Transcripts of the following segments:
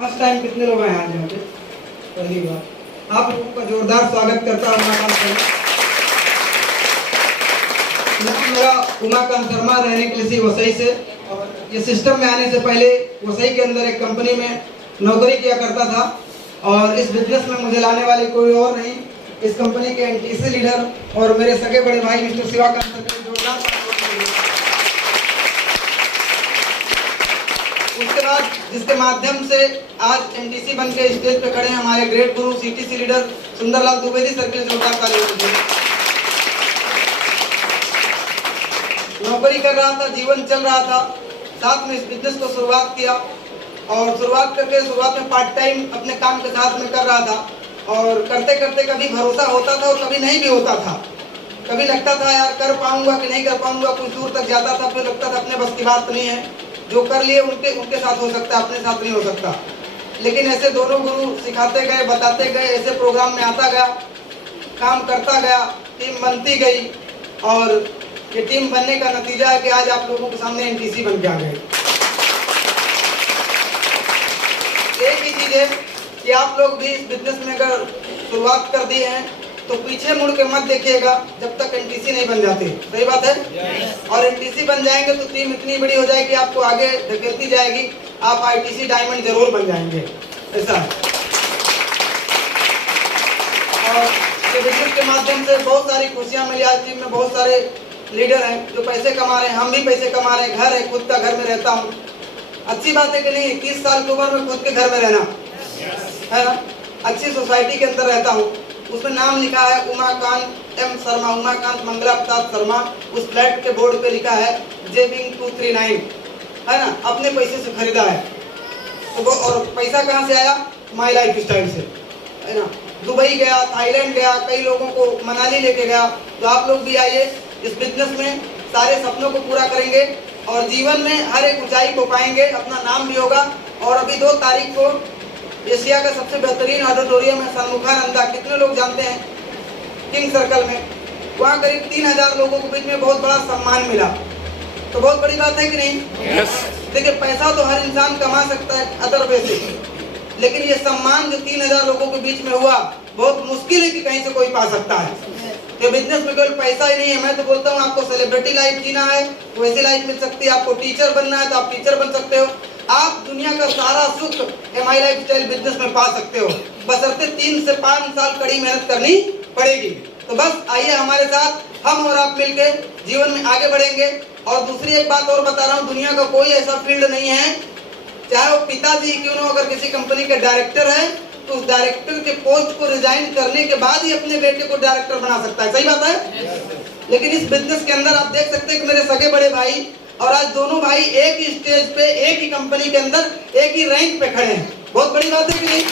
First time कितने लोग आए आज यहाँ पे? पहली बार। आप लोगों का जोरदार स्वागत करता हूँ उमाकांत शर्मा। नाम मेरा उमाकांत शर्मा, रहने के लिए वसई से, और ये सिस्टम में आने से पहले वसई के अंदर एक कंपनी में नौकरी किया करता था, और इस बिजनेस में मुझे लाने वाले कोई और नहीं, इस कंपनी के एनटीसी लीडर और मेरे सगे बड़े भाई मिस्टर शिवाकांत सर, जोरदार। उसके बाद जिसके माध्यम से आज एनटीसी बन के स्टेज पे खड़े हैं हमारे ग्रेट गुरु CTC leader Sundarlal Dwivedi sir के जोरदार तालियां दीजिए। नौकरी कर रहा था, जीवन चल रहा था, साथ में इस बिजनेस को शुरुआत किया, और शुरुआत में पार्ट टाइम अपने काम के साथ में कर रहा था, और करते करते कभी भरोसा होता था और कभी नहीं भी होता था। कभी लगता था यार कर पाऊंगा कि नहीं कर पाऊंगा, कुछ दूर तक जाता था, फिर लगता था अपने बस की बात नहीं है, जो कर लिए उनके साथ हो सकता है, अपने साथ नहीं हो सकता। लेकिन ऐसे दोनों गुरु सिखाते गए, बताते गए, ऐसे प्रोग्राम में आता गया, काम करता गया, टीम बनती गई, और ये टीम बनने का नतीजा है कि आज आप लोगों के सामने एनटीसी बन के आ गए। एक ही चीज है कि आप लोग भी इस बिजनेस में अगर शुरुआत कर दी है तो पीछे मुड़ के मत देखिएगा जब तक एनटीसी नहीं बन जाते। सही बात है? और एनटीसी बन जाएंगे तो टीम इतनी बड़ी हो जाएगी, आपको आगे धकेलती जाएगी, आप आईटीसी डायमंड जरूर बन जाएंगे। ऐसा है। और ये बिजनेस के माध्यम से बहुत सारी खुशियां मिली। आज टीम में बहुत सारे लीडर हैं जो पैसे कमा रहे हैं, हम भी पैसे कमा रहे हैं, घर है, खुद का घर में रहता हूँ। अच्छी बात है कि नहीं? 21 साल की उम्र में खुद के घर में रहना है ना। अच्छी सोसाइटी के अंदर रहता हूँ, उसमें नाम लिखा है उमाकांत एम शर्मा, उमाकांत मंगला प्रसाद शर्मा। उस फ्लैट के बोर्ड पे लिखा है जेविंग 239, है ना, अपने पैसे से खरीदा है। तो और पैसा कहाँ से आया? माई लाइफ स्टाइल से, है ना। दुबई गया, थाईलैंड गया, कई लोगों को मनाली लेके गया। तो आप लोग भी आइए, इस बिजनेस में सारे सपनों को पूरा करेंगे और जीवन में हर एक ऊंचाई को पाएंगे, अपना नाम भी होगा। और अभी 2 तारीख को एशिया का सबसे बेहतरीन ऑडिटोरियम है सन्मुखानंदा, कितने लोग जानते हैं? किंग सर्कल में, वहाँ करीब 3000 लोगों के बीच में बहुत बड़ा सम्मान मिला। तो बहुत बड़ी बात है कि नहीं? देखिए, पैसा तो हर इंसान कमा सकता है अदर वे से, लेकिन ये सम्मान जो 3000 लोगों के बीच में हुआ, बहुत मुश्किल है कि कहीं से कोई पा सकता है। तो बिजनेस में केवल पैसा ही नहीं है। मैं तो बोलता हूँ आपको सेलिब्रिटी लाइफ जीना है तो वैसी लाइफ मिल सकती है, आपको टीचर बनना है तो आप टीचर बन सकते हो, आप दुनिया का सारा सुख एमआई लाइफ स्टाइल बिजनेस में पा सकते हो, बशर्ते 3 से 5 साल कड़ी मेहनत करनी पड़ेगी। तो बस आइए हमारे साथ, हम और आप मिलकर जीवन में आगे बढ़ेंगे। और दूसरी एक बात और बता रहा हूँ, दुनिया का कोई ऐसा फील्ड नहीं है, चाहे वो पिताजी क्यों ना, अगर किसी कंपनी के डायरेक्टर है तो उस डायरेक्टर के पोस्ट को रिजाइन करने के बाद ही अपने बेटे को डायरेक्टर बना सकता है। सही बात है? लेकिन इस बिजनेस के अंदर आप देख सकते हैं कि मेरे सगे बड़े भाई और आज दोनों भाई एक ही स्टेज पे, एक ही कंपनी के अंदर, एक ही रैंक पे खड़े हैं। बहुत बड़ी बात है कि नहीं?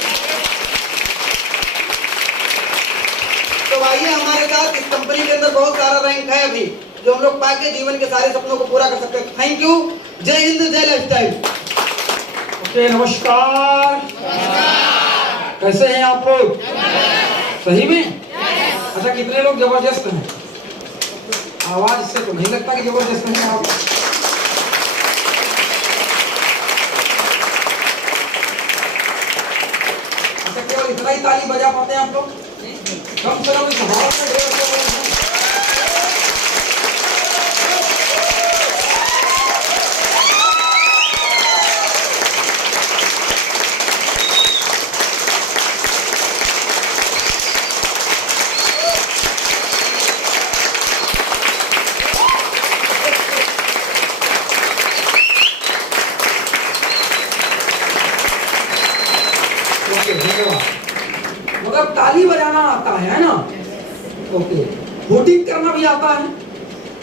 तो आइए हमारे साथ, इस कंपनी के अंदर बहुत सारा रैंक है अभी जो हम लोग पाके जीवन के सारे सपनों को पूरा कर सकते हैं। Thank you. जय हिंद, जय लाइफस्टाइल। ओके, नमस्कार। कैसे हैं आप लोग? सही में? अच्छा, कितने लोग जबरदस्त हैं? आवाज से तो नहीं लगता कि जबरदस्त हैं आप। अच्छा, केवल इतना ही ताली बजा पाते हैं आप लोग? कम से कम इस हवा में ढेर लोग हैं। मगर ताली बजाना आता है ना? ओके, वोटिंग करना भी आता है।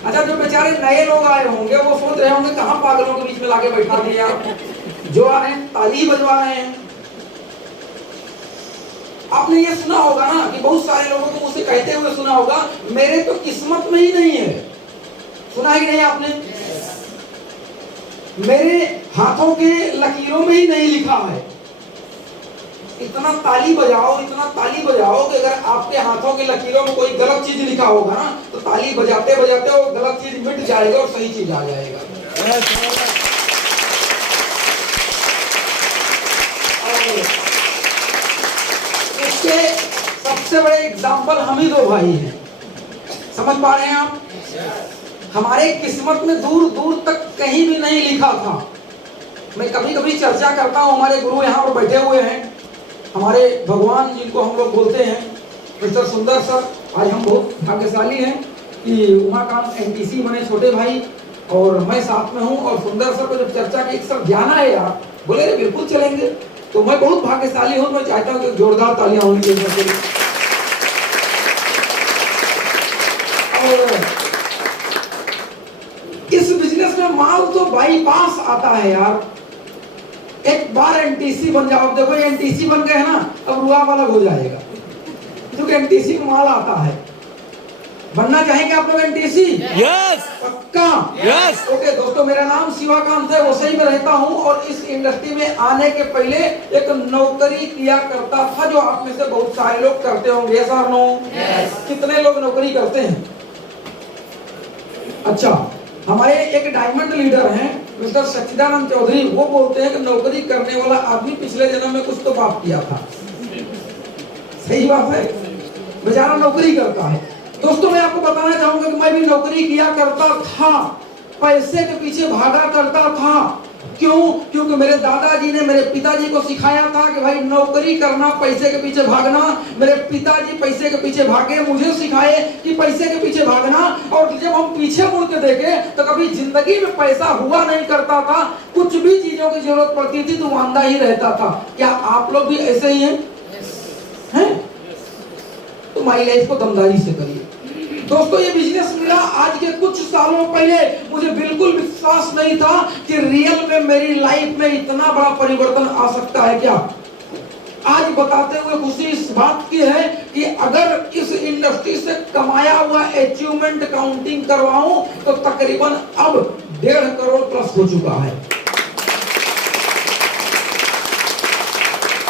अच्छा, जो बेचारे नए लोग आए होंगे वो सोच रहे होंगे कहाँ पागलों के बीच में लाके बैठा दिया, जो आए ताली बजवा रहे हैं। आपने ये सुना होगा ना कि बहुत सारे लोगों को मुझसे कहते हुए सुना होगा, मेरे तो किस्मत में ही नहीं है। सुना है कि नहीं आपने? मेरे हाथों के लकीरों में ही नहीं लिखा है। इतना ताली बजाओ, इतना ताली बजाओ कि अगर आपके हाथों की लकीरों में कोई गलत चीज लिखा होगा ना तो ताली बजाते बजाते वो गलत चीज मिट जाएगा और सही चीज आ जाएगा। और इसके सबसे बड़े एग्जाम्पल हम ही दो भाई हैं। समझ पा रहे हैं आप? हमारे किस्मत में दूर दूर तक कहीं भी नहीं लिखा था। मैं कभी कभी चर्चा करता हूँ, हमारे गुरु यहाँ पर बैठे हुए हैं, हमारे भगवान जिनको हम लोग बोलते हैं मिस्टर सुंदर सर। आज हम बहुत भाग्यशाली हैं कि उमाकांत एनटीसी बने छोटे भाई और मैं साथ में हूँ। और सुंदर सर को जब चर्चा की सर जाना है यार, बोले रे बिल्कुल चलेंगे। तो मैं बहुत भाग्यशाली हूँ, मैं चाहता हूँ कि जोरदार तालियां होनी चाहिए। और इस बिजनेस में माल तो बाईपास आता है यार। एक बार एनटीसी बन जाओ, देखो एनटीसी बन गए ना, अब रुआ वाला हो जाएगा, क्योंकि एनटीसी में माल आता है। बनना चाहेंगे आप लोग एनटीसी? यस। पक्का? यस। ओके दोस्तों, मेरा नाम शिवाकांत है, वसई में रहता हूँ और इस इंडस्ट्री में आने के पहले एक नौकरी किया करता था, जो आप में से बहुत सारे लोग करते होंगे। यस और नो? कितने लोग नौकरी करते हैं? अच्छा, हमारे एक डायमंड लीडर हैं मिस्टर सच्चिदानंद चौधरी, वो बोलते हैं कि नौकरी करने वाला आदमी पिछले जन्म में कुछ तो पाप किया था। सही बात है, बेचारा नौकरी करता है। दोस्तों मैं आपको बताना चाहूंगा कि मैं भी नौकरी किया करता था, पैसे के पीछे भागा करता था। क्यों? क्योंकि मेरे दादाजी ने मेरे पिताजी को सिखाया था कि भाई नौकरी करना, पैसे के पीछे भागना। मेरे पिताजी पैसे के पीछे भागे, मुझे सिखाए कि पैसे के पीछे भागना। और जब हम पीछे मुड़ के देखे तो कभी जिंदगी में पैसा हुआ नहीं करता था। कुछ भी चीजों की जरूरत पड़ती थी तो मांदा ही रहता था। क्या आप लोग भी ऐसे ही हैं? तो माई लाइफ को दमदारी से करिए। दोस्तों ये बिजनेस मिला आज के कुछ सालों पहले, मुझे बिल्कुल विश्वास नहीं था कि रियल में मेरी लाइफ में इतना बड़ा परिवर्तन आ सकता है। क्या आज बताते हुए खुशी इस बात की है कि अगर इस इंडस्ट्री से कमाया हुआ अचीवमेंट काउंटिंग करवाऊं तो तकरीबन अब 1.5 करोड़ प्लस हो चुका है।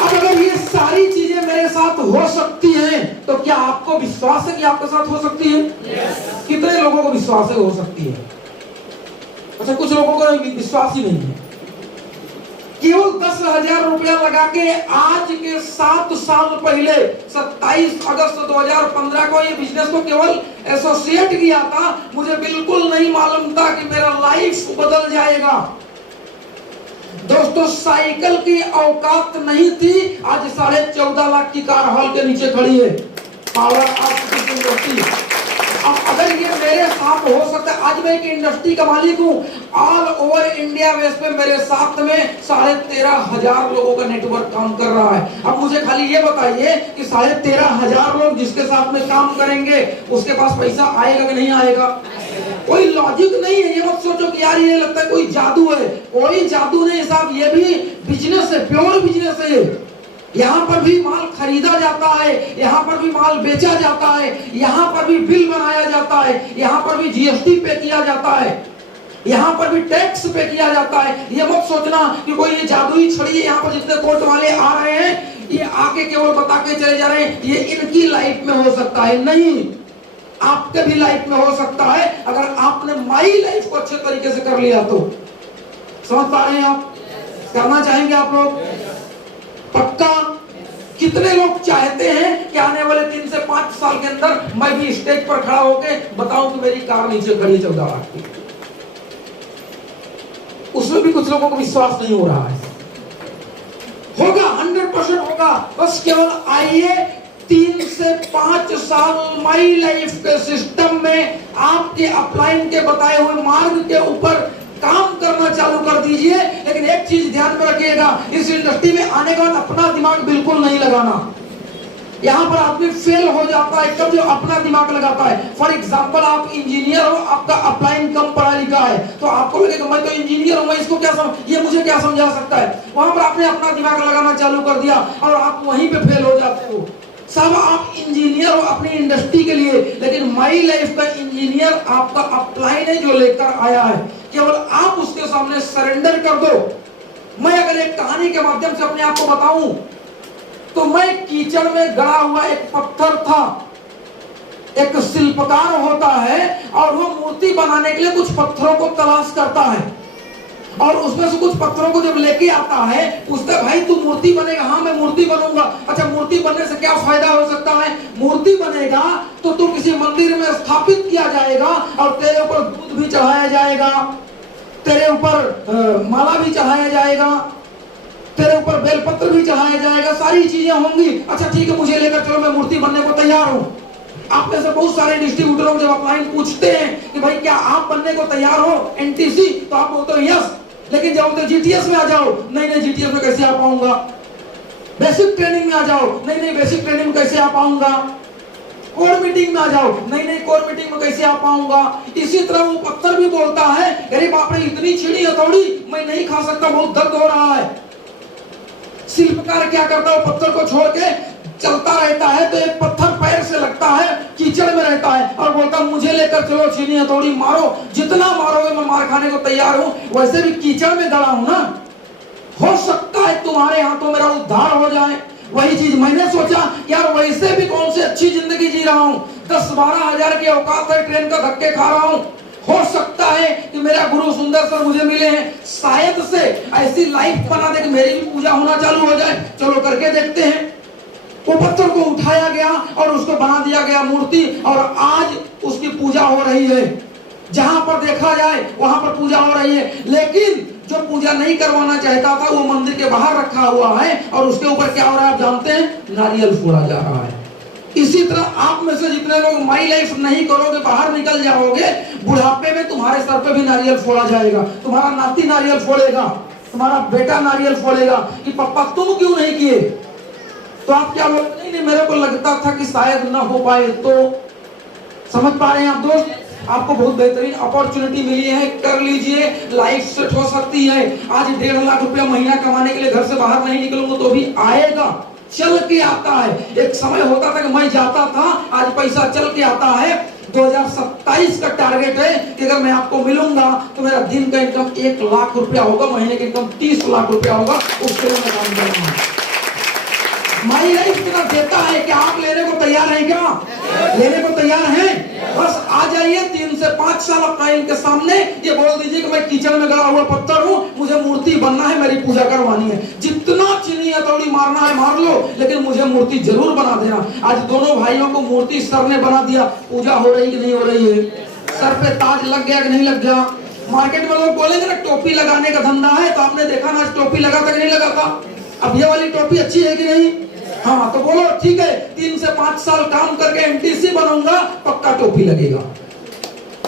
अब अगर ये सारी चीजें मेरे साथ हो सकती हैं तो क्या आपको विश्वास है कि आपके साथ हो सकती है? कितने लोगों को विश्वास है हो सकती है? अच्छा, कुछ लोगों को विश्वास ही नहीं है। केवल 10,000 रुपया लगा के आज के 7 साल पहले 27 अगस्त 2015 को ये बिजनेस को केवल एसोसिएट किया था। मुझे बिल्कुल नहीं मालूम था कि मेरा लाइफ बदल जाएगा। दोस्तों साइकिल की औकात नहीं थी, आज 14.5 लाख की कार हॉल के नीचे खड़ी है। Power of industry. अब अगर ये मेरे साथ हो सकता है, आज मैं एक इंडस्ट्री का मालिक हूँ, ऑल ओवर इंडिया बेस पे मेरे साथ में 13,500 लोगों का नेटवर्क काम कर रहा है। अब मुझे खाली ये बताइए कि 13,500 लोग जिसके साथ में काम करेंगे उसके पास पैसा आएगा कि नहीं आएगा? कोई लॉजिक नहीं है। ये मत सोचो कि यार ये लगता है कोई जादू है, कोई जादू नहीं साहब, ये भी बिजनेस है, प्योर बिजनेस है। यहाँ पर भी माल खरीदा जाता है, यहाँ पर भी माल बेचा जाता है, यहाँ पर भी बिल बनाया जाता है, यहाँ पर भी जीएसटी पे किया जाता है, यहाँ पर भी टैक्स पे किया जाता है। ये मत सोचना कि कोई ये जादुई छड़ी है, यहाँ पर जितने कोर्ट वाले आ रहे हैं ये आके केवल बता के चले जा रहे हैं ये इनकी लाइफ में हो सकता है। नहीं, आपके भी लाइफ में हो सकता है अगर आपने माई लाइफ को अच्छे तरीके से कर लिया तो। समझ पा रहे हैं आप? करना चाहेंगे आप लोग? पक्का? कितने लोग चाहते हैं कि आने वाले 3 से 5 साल के अंदर मैं भी स्टेज पर खड़ा होकर बताऊं कि मेरी कार नीचे खड़ी 14 लाख की? उसमें भी कुछ लोगों को विश्वास नहीं हो रहा है। होगा, 100% होगा। बस केवल आइए, 3 से 5 साल माई लाइफ के सिस्टम में आपके अपलाइन के बताए हुए मार्ग के ऊपर काम करना चालू कर दीजिए। लेकिन एक चीज ध्यान में रखिएगा, इस इंडस्ट्री में आने के बाद अपना दिमाग बिल्कुल नहीं लगाना। यहाँ पर आदमी फेल हो जाता है तब जो अपना दिमाग लगाता है। फॉर एग्जाम्पल आप इंजीनियर हो, आपका अपलाइन कम पढ़ा लिखा है, तो आपको लगेगा मैं तो इंजीनियर हूँ, मैं इसको क्या ये मुझे क्या समझा सकता है। वहां पर आपने अपना दिमाग लगाना चालू कर दिया और आप वहीं पे फेल हो जाते हो। सब आप इंजीनियर हो अपनी इंडस्ट्री के लिए, लेकिन माई लाइफ का इंजीनियर आपका अपलाइन है जो लेकर आया है। केवल आप उसके सामने सरेंडर कर दो। मैं अगर एक कहानी के माध्यम से अपने आप को बताऊं तो मैं कीचड़ में गड़ा हुआ एक पत्थर था। एक शिल्पकार होता है और वो मूर्ति बनाने के लिए कुछ पत्थरों को तलाश करता है और उसमें से कुछ पत्थरों को जब लेके आता है पूछता है भाई तू मूर्ति बनेगा? हाँ मैं मूर्ति बनूंगा। अच्छा मूर्ति मूर्ति बनने से क्या फायदा हो सकता है? मूर्ति बनेगा तो तू किसी मंदिर में स्थापित किया जाएगा और तेरे ऊपर दूध भी चढ़ाया जाएगा, तेरे ऊपर माला भी चढ़ाया जाएगा, तेरे ऊपर बेलपत्र भी चढ़ाया जाएगा, सारी चीजें होंगी। अच्छा ठीक है, मुझे लेकर चलो, मैं मूर्ति बनने को तैयार हूं। आप में से बहुत सारे डिस्ट्रीब्यूटरों जब अपलाइन पूछते हैं कि भाई क्या आप बनने को तैयार हो एनटीसी, तो आप बोलते हो यस, लेकिन जब बोलते जीटीएस में आ जाओ, नहीं नहीं जीटीएस में कैसे आ पाऊंगा। बेसिक ट्रेनिंग में आ जाओ, नहीं नहीं बेसिक ट्रेनिंग में कैसे आ पाऊंगा। कोर मीटिंग में आ जाओ, नहीं नहीं कोर मीटिंग में कैसे आ पाऊंगा। इसी तरह वो पत्थर भी बोलता है, अरे बाप रे इतनी छीड़ी हथौड़ी मैं नहीं खा सकता, बहुत दर्द हो रहा है। शिल्पकार क्या करता है, पत्थर को छोड़ के चलता रहता है तो एक पत्थर पैर से लगता है, कीचड़ में रहता है और बोलता मुझे लेकर चलो, छीनी हथौड़ी मारो, जितना मारोगे मैं मार खाने को तैयार हूं। वैसे भी कीचड़ में गड़ा हूं ना, हो सकता है तुम्हारे हाथों मेरा उद्धार हो जाए। वही चीज मैंने सोचा यार, वैसे भी कौन सी अच्छी जिंदगी जी रहा हूं, 10-12 हजार की औकात है, ट्रेन का धक्के खा रहा हूं। हो सकता है कि मेरा गुरु सुंदर सर मुझे मिले हैं, शायद से ऐसी लाइफ बना दे कि मेरी भी पूजा होना चालू हो जाए। चलो करके देखते हैं। वो पत्थर को उठाया गया और उसको बना दिया गया मूर्ति, और आज उसकी पूजा हो रही है। जहां पर देखा जाए वहां पर पूजा हो रही है। लेकिन जो पूजा नहीं करवाना चाहता था वो मंदिर के बाहर रखा हुआ है, और उसके ऊपर क्या हो रहा है आप जानते हैं, नारियल फोड़ा जा रहा है। इसी तरह आप में से जितने लोग माई लाइफ नहीं करोगे, बाहर निकल जाओगे, बुढ़ापे में तुम्हारे सर पे भी नारियल फोड़ा जाएगा। तुम्हारा नाती नारियल फोड़ेगा, तुम्हारा बेटा नारियल फोड़ेगा कि पापा तुम क्यों नहीं किए। तो आप क्या बोलोगे, नहीं नहीं मेरे को लगता था कि शायद ना हो पाए। तो समझ पा रहे हैं आप दोस्त, आपको बहुत बेहतरीन अपॉर्चुनिटी मिली है, कर लीजिए, लाइफ सेट हो सकती है। आज 1.5 लाख रुपया महीना कमाने के लिए घर से बाहर नहीं निकलूंगा तो भी आएगा, चल के आता है। एक समय होता था कि मैं जाता था, आज पैसा चल के आता है। 2027 का टारगेट है कि अगर मैं आपको मिलूंगा तो मेरा दिन का इनकम 1 लाख रुपया होगा, महीने की इनकम 30 लाख रुपया होगा। उसके लिए मैं काम कर रहा हूं। माई लाइफ इतना देता है कि आप लेने को तैयार हैं क्या? लेने को तैयार हैं? बस आ जाइए, 3 से 5 साल अपना इनके सामने ये बोल दीजिए कि मैं कीचड़ में गड़ा हुआ पत्थर हूं, मुझे मूर्ति बनना है, मेरी पूजा करवानी है। जितना चीनी हथौड़ी मारना है मार लो, लेकिन मुझे मूर्ति जरूर बना देना। आज दोनों भाइयों को मूर्ति सर ने बना दिया। पूजा हो रही कि नहीं हो रही है? सर पे ताज लग गया कि नहीं लग गया? मार्केट में लोग बोलेंगे ना टोपी लगाने का धंधा है, तो आपने देखा ना टोपी लगा था कि नहीं लगा था? अब ये वाली टोपी अच्छी है कि नहीं? हाँ तो बोलो ठीक है, 3 से 5 साल काम करके एनटीसी बनूंगा, पक्का टोपी लगेगा।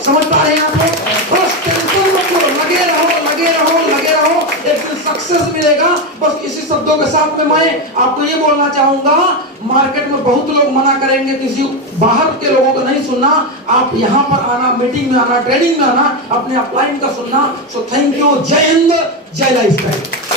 समझ पा रहे हैं आप लोग? बस टेंशन मत लो, लगे रहो लगे रहो लगे रहो, एक दिन सक्सेस मिलेगा। बस इसी शब्दों के साथ में मैं आपको ये बोलना चाहूंगा, मार्केट में बहुत लोग मना करेंगे, किसी बाहर के लोगों को नहीं सुनना। आप यहाँ पर आना, मीटिंग में आना, ट्रेनिंग में आना, अपने अपलाइन का सुनना। सो थैंक यू, जय हिंद, जय लाइफस्टाइल।